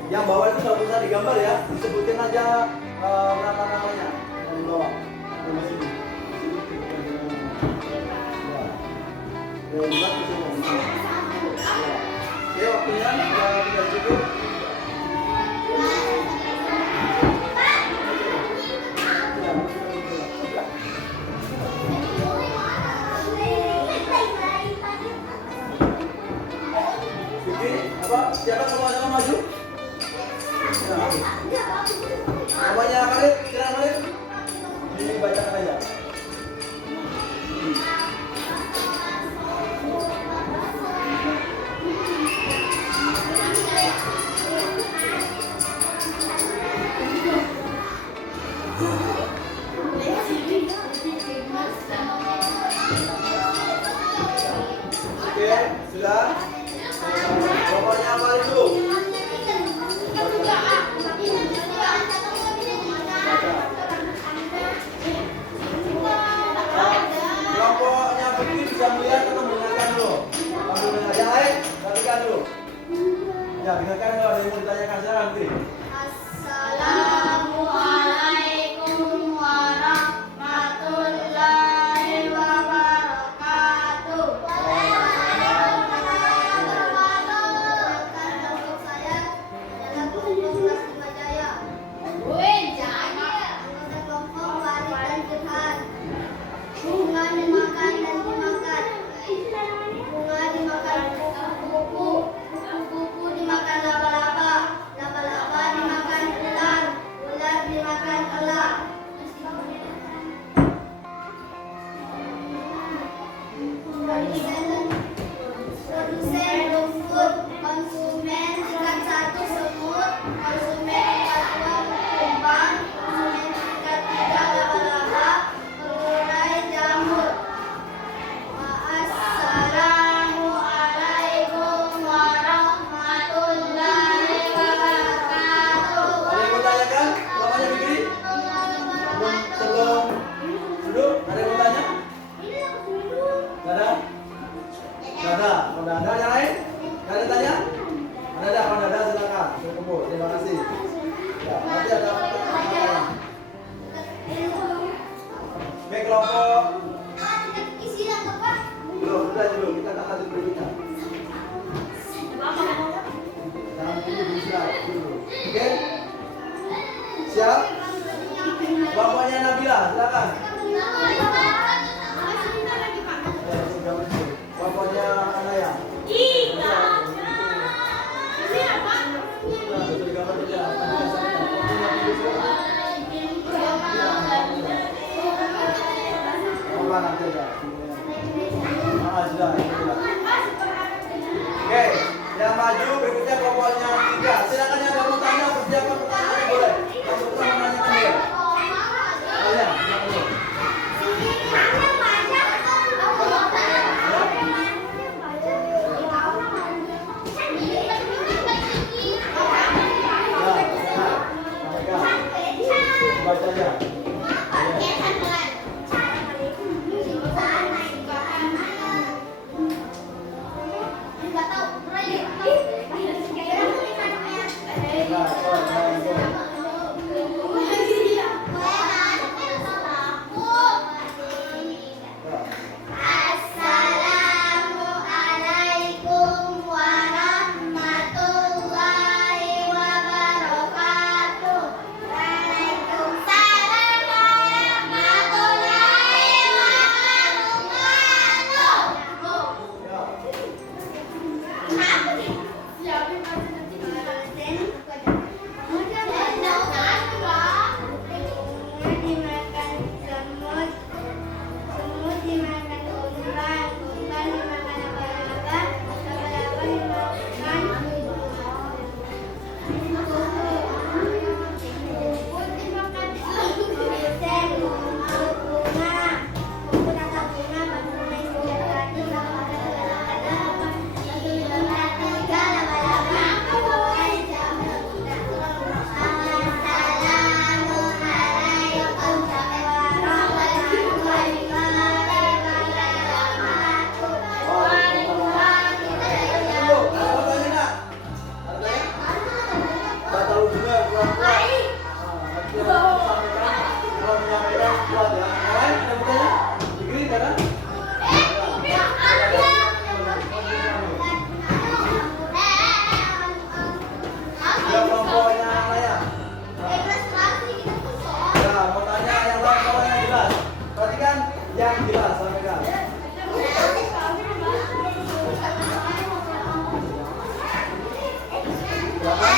Yang bawah itu nggak usah digambar ya, disebutin aja nama-namanya yang bawah. Yang sini. Ya, buat di sini. Oke, waktunya tidak cukup. Fikri, apa? Siapa sama-sama maju? Namanya Farid, silakan Farid. Dibacakan aja. Oke, sudah. Pokoknya Farid dulu. Kelompoknya Fikri bisa melihat atau mendengarkan dulu. Ambil dengar. Yang lain, perhatikan dulu. Ya, dengarkan kalau ada yang mau ditanyakan. Silakan Fikri. Assalamualaikum warahmatullahi wabarakatuh. Kelompok saya adalah kelompok kelas 5 Jaya. Anggota kelompok Farid dan Firhan. Bunga dimakan dan dimakan. Bunga dimakan kupu-kupu, kupu-kupu dimakan laba-laba. Oke, kelompok Isi lengkap Pak. belum, udah dulu kita akan lanjut berikutnya. Jangan dulu dulu. Oke, siap? Kelompoknya Nabila, silakan. Kelompoknya Anaya. Nah, betul gambar aja. Apa nanti aja? Sudah. Oke, yang maju berikutnya kelompoknya 3. Silakan yang mau tanya persiapan pertanyaan boleh. Yang pertama menanyakan dia. Kalian, yang dulu. Baca aja. Assalamualaikum warahmatullahi wabarakatuh. Waalaikumsalam warahmatullahi dimakan semut, semut dimakan umpan, umpan dimakan laba-laba, laba-laba dimakan kumpul dimakan dosen, bunga, kumpul atau bunga, batu naik berarti laba-laba, tiga laba-laba, Dulu, ada pertanyaan enggak? Ada pertanyaan? Baca dulu juga pelan-pelan. Nanti kalau menyampaikan kuat ya. Yang lain ada pertanyaan? Digri ada? Ya kelompoknya Naya. Ya, mau tanya yang lain kalau yang jelas. Perhatikan yang jelas sampaikan. Silakan.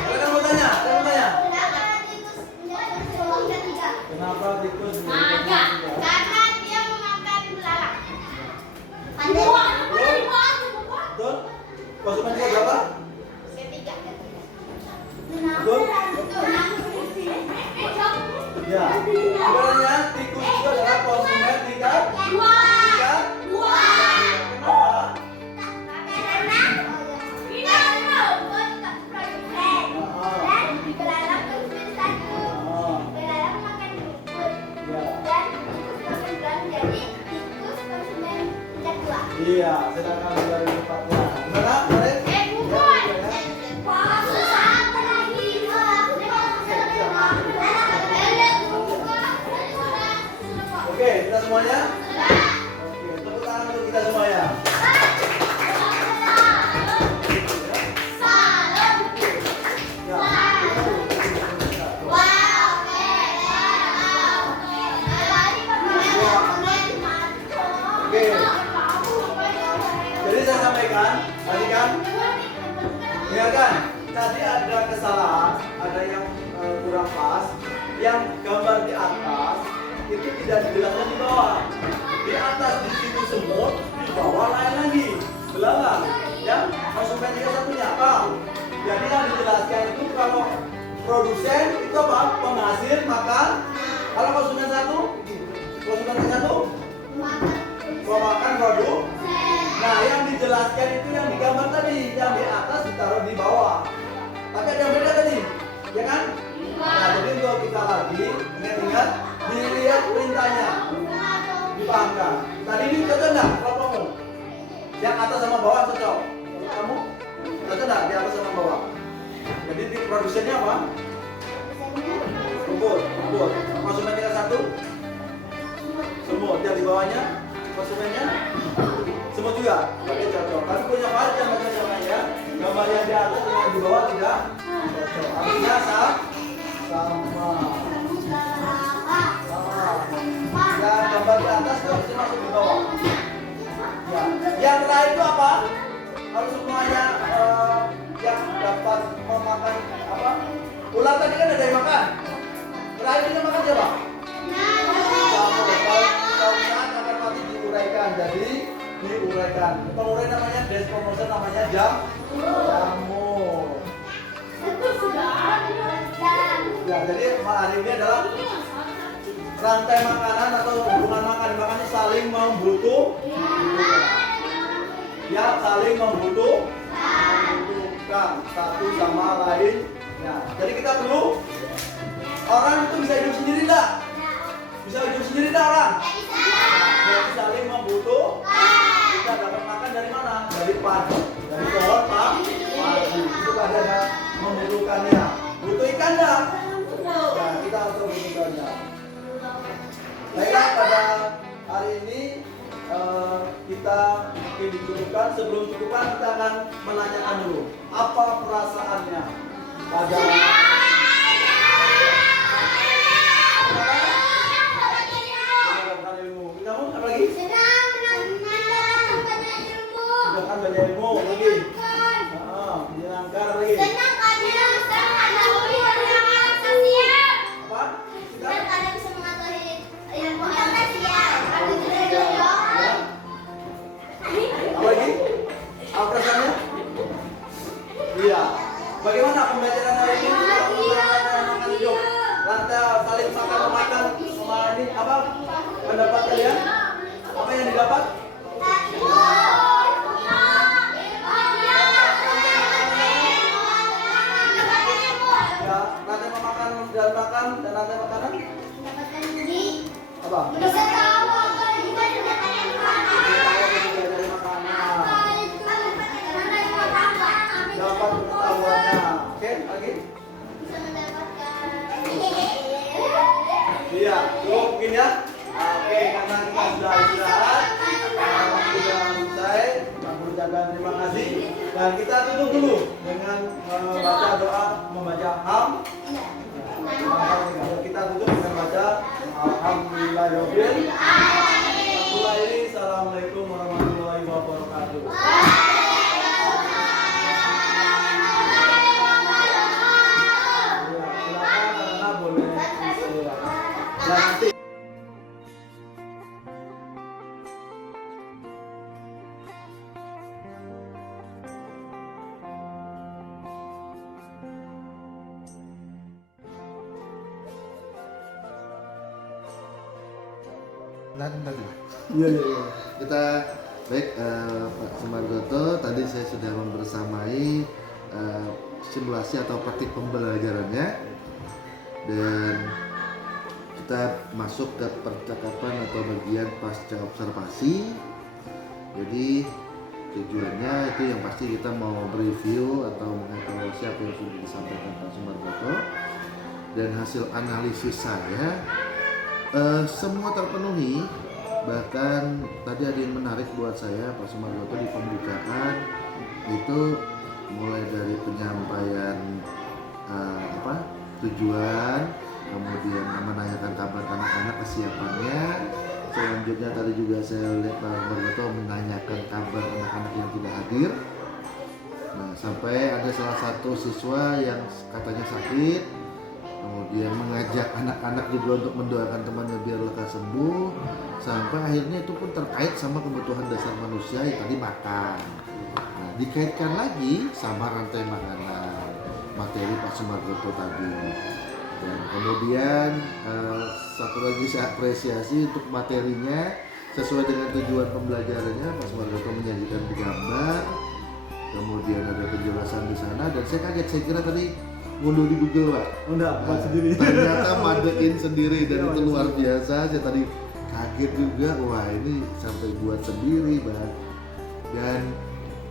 Silakan mau tanya, ada yang tanya? Kenapa tikus? Karena dia memakan belalang. Betul? Pasukan dia berapa? Ketiga. Betul? Ya. Sebenarnya tikus itu adalah konsumen tiga. Tiga. Kenapa? Iya, sedangkan dari tempatnya. Gimana, Farid? Oke, kita semuanya? Oke, tepuk tangan untuk kita semuanya. Oke. Jadi saya sampaikan, tadi kan, ya kan, tadi ada kesalahan, ada yang kurang pas, yang gambar di atas dijelaskan di bawah. Di atas di situ semut, di bawah lain lagi. Belalang. Ya, konsumen 31-nya apa? Jadi yang dijelaskan itu kalau produsen itu apa? Penghasil makan. Kalau konsumen satu, pemakan produk. Nah, yang dijelaskan itu yang digambar tadi, yang di atas ditaruh di bawah. Tapi ada yang beda tadi, ya kan? Nah, jadi untuk kita lagi ingat-ingat, dilihat perintahnya, dipahamkan. Tadi ini cocok nggak kelompokmu? Yang atas sama bawah cocok. Kamu cocok nggak di atas sama bawah? Jadi di produsennya apa? Rumput. Konsumen kita satu, semut. Yang di bawahnya konsumennya semut juga. Oke, cocok. Tapi punya macam ya. Gambar yang di atas dengan di bawah tidak cocok. Artinya sama. Yang gambar di atas itu harusnya masuk di bawah. Ya. Yang terakhir itu apa? Harus semuanya yang dapat memakan apa? Ular tadi kan ada yang makan. Terakhir kita makan siapa? Kalau saat akan mati diuraikan, jadi diuraikan. Pengurai namanya despromotion, namanya jamur. Itu sudah ada. Ya, jadi hari ini adalah rantai makanan atau hubungan makan ini saling membutuhkan. Ya, saling membutuhkan satu sama lainnya. Jadi kita perlu orang itu bisa hidup sendiri enggak? Bisa hidup sendiri enggak orang? Jadi saling membutuhkan. Kita dapat makan dari mana? Dari padi, dari pohon padi. Itu ada membutuhkannya. Butuh ikan enggak? Nah, kita harus membutuhkannya. Baiklah, pada hari ini kita mungkin dicukupkan. Sebelum cukupkan kita akan menanyakan dulu apa perasaannya pada ilmu. Kamu apa lagi? Mendapatkan banyak ilmu lagi. Menyenangkan apa lagi? Apa? Apa lagi? Apa perasaannya? Iya. Bagaimana pembelajaran hari ini? Makan hidup. Lantai saling makan sama ini apa? Pendapat kalian? Apa yang didapat? Ya, lantai memakan dan makan dan lantai makanan? Apa? Dapat pengetahuannya. Oke, lagi? Iya, cukup mungkin ya. Oke, karena kita sudah istirahat, sudah selesai, aku ucapkan terima kasih. Dan kita tutup dulu dengan membaca doa, membaca ham. Kita tutup dengan baca Alhamdulillahirobbil alamin. Assalamualaikum warahmatullahi wabarakatuh. Iya. Kita baik Pak Sumargoto, tadi saya sudah membersamai simulasi atau praktik pembelajarannya dan kita masuk ke percakapan atau bagian pasca observasi. Jadi tujuannya itu yang pasti kita mau review atau mengevaluasi apa yang sudah disampaikan Pak Sumargoto, dan hasil analisis saya semua terpenuhi. Bahkan tadi ada yang menarik buat saya Pak Sumargoto di pembukaan itu mulai dari penyampaian tujuan, kemudian menanyakan kabar anak-anak, kesiapannya. Selanjutnya tadi juga saya lihat Pak Sumargoto menanyakan kabar anak-anak yang tidak hadir. Nah, sampai ada salah satu siswa yang katanya sakit, kemudian mengajak anak-anak juga untuk mendoakan temannya biar lekas sembuh, sampai akhirnya itu pun terkait sama kebutuhan dasar manusia yang tadi makan. Nah, dikaitkan lagi sama rantai makanan, materi Pak Sumargoto tadi. Dan kemudian satu lagi saya apresiasi untuk materinya sesuai dengan tujuan pembelajarannya. Pak Sumargoto menyajikan gambar, kemudian ada penjelasan di sana, dan saya kaget, saya kira tadi ngunduh di Google Pak. Enggak, buat sendiri. Ternyata madein sendiri dan itu luar biasa. Saya tadi kaget juga, wah ini sampai buat sendiri Pak. Dan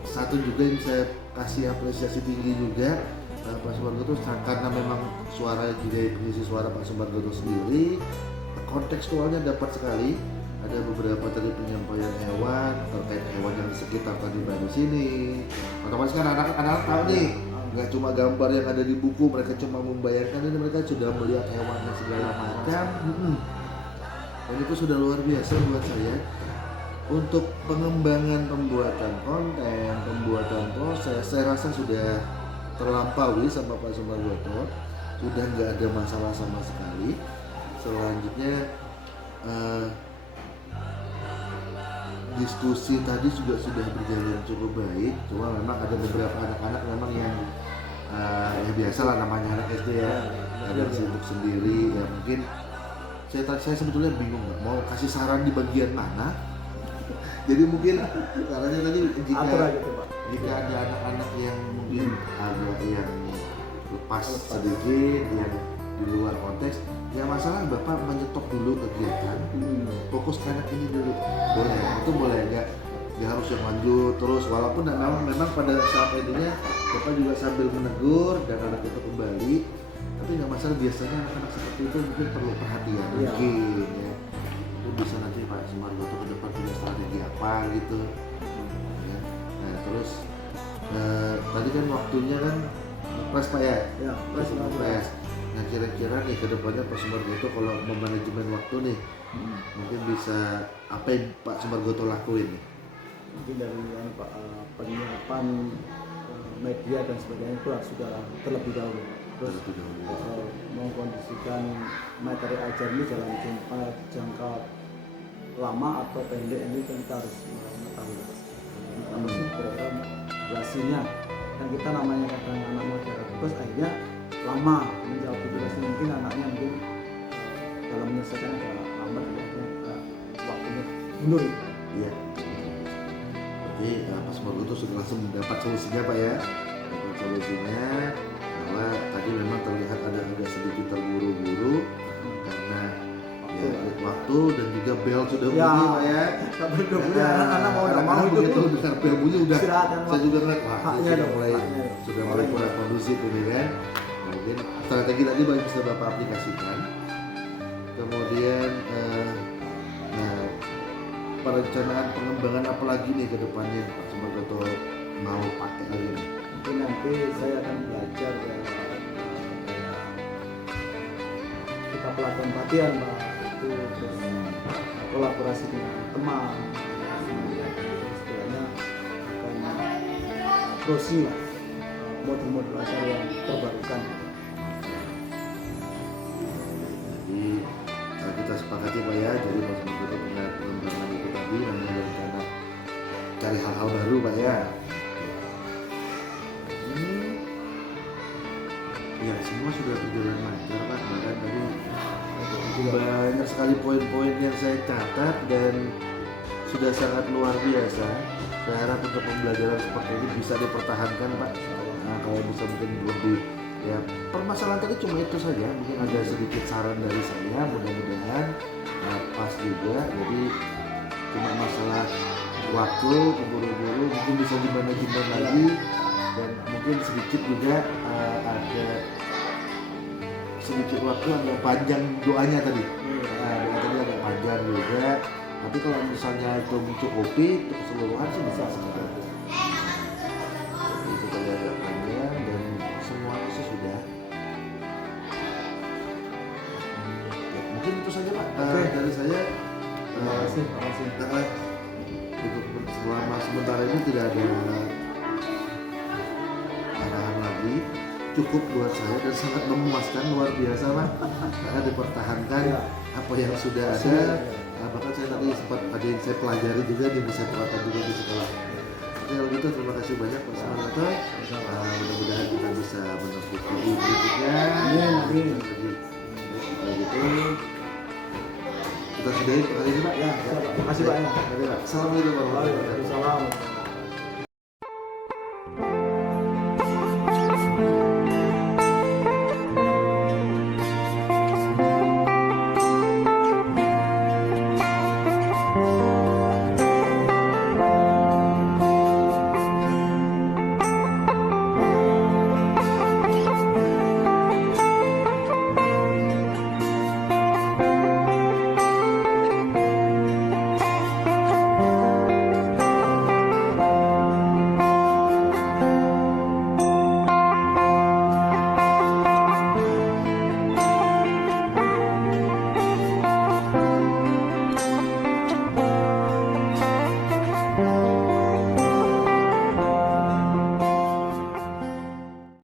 satu juga yang saya kasih apresiasi tinggi juga, Pak Sumargoto karena memang suara juga pengisi suara Pak Sumargoto sendiri, kontekstualnya dapat sekali. Ada beberapa tadi penyampaian hewan terkait hewan yang di sekitar tadi baru sini. Otomatis kan anak-anak tahu nih, nggak cuma gambar yang ada di buku, mereka cuma membayangkan, ini mereka sudah melihat hewan dan segala macam. Dan itu sudah luar biasa buat saya. Untuk pengembangan pembuatan konten, pembuatan proses, saya rasa sudah terlampaui sama Pak Sumargoto, sudah nggak ada masalah sama sekali. Selanjutnya diskusi tadi juga sudah berjalan cukup baik, cuma memang ada beberapa anak-anak memang yang ya biasalah namanya anak SD ya, ada sibuk sendiri ya. Mungkin saya sebetulnya bingung nggak mau kasih saran di bagian mana. Jadi mungkin sarannya tadi jika ada anak-anak yang mungkin ada yang lepas sedikit, yang di luar konteks, ya masalah Bapak menyetop dulu kegiatan, fokus ke anak ini dulu, boleh, itu boleh, nggak harus yang lanjut terus, walaupun memang pada saat ininya Bapak juga sambil menegur dan anak itu kembali, tapi nggak masalah. Biasanya anak-anak seperti itu mungkin perlu perhatian, mungkin ya. Itu bisa nanti Pak Sumargoto ke depan punya strategi apa gitu ya. Nah terus tadi kan waktunya kan pas Pak ya, press. Nah kira-kira nih ke depannya Pak Sumargoto kalau memanajemen waktu nih, mungkin bisa apa yang Pak Sumargoto lakuin nih? Mungkin dari yang penyiapan media dan sebagainya itu sudah terlebih dahulu. Terus mengkondisikan materi ajar ini dalam jangka lama atau pendek ini kan kita harus mengetahui apa sih kira-kira durasinya. Dan kita namanya kadang anak mau jarak terus akhirnya lama menjawab durasi, mungkin anaknya mungkin dalam menyelesaikan agak lambat, waktunya mundur. Iya. Jadi Pak Sumargoto sudah langsung mendapat solusinya Pak ya. Dapat solusinya bahwa tadi memang terlihat ada sedikit terburu-buru karena ya, waktu dan juga bel sudah bunyi Pak ya. Sampai udah bunyi anak-anak mau begitu dengar bel bunyi udah saya juga ngeliat wah haknya sudah mulai kurang kondusif ini kan. Mungkin strategi tadi banyak bisa Bapak aplikasikan. Kemudian perencanaan pengembangan apa lagi nih ke depannya Pak Sumargoto mau pakai lagi nih? Mungkin nanti saya akan belajar kita pelatihan Pak, itu terus kolaborasi dengan teman, istilahnya akan prosi lah model-model acara yang terbarukan. Jadi kita sepakati Pak ya, jadi Pak Sumargoto punya pengembangan itu tadi dan rencana cari hal-hal baru Pak ya. Ya semua sudah berjalan lancar Pak, bahkan tadi banyak sekali poin-poin yang saya catat dan sudah sangat luar biasa. Saya harap untuk pembelajaran seperti ini bisa dipertahankan Pak. Nah, kalau bisa mungkin lebih ya, permasalahan tadi cuma itu saja, mungkin ada sedikit saran dari saya, mudah-mudahan pas juga. Jadi cuma masalah waktu, keburu-buru, mungkin bisa dimanajemen lagi, dan mungkin sedikit juga ada sedikit waktu agak panjang doanya tadi. Nah, doa tadi agak panjang juga, tapi kalau misalnya itu mencukupi untuk keseluruhan sih bisa sebenarnya. Jadi itu tadi agak panjang dan semuanya sih sudah. Ya, mungkin itu saja Pak dari saya. Terima kasih. Untuk selama sementara ini tidak ada arahan lagi. cukup buat saya dan sangat memuaskan, luar biasa Pak, karena dipertahankan Iya. apa yang sudah ada. Bahkan saya tadi sempat ada yang saya pelajari juga di saya terapkan juga di sekolah. Oke, kalau gitu terima kasih banyak Pak Sumanto. Mudah-mudahan kita bisa menempuh video berikutnya. Amin. Kalau gitu kita sudahi kali ini Pak. Ya, siap, Pak. Terima kasih, Pak, ya. Assalamualaikum warahmatullahi wabarakatuh. Waalaikumsalam.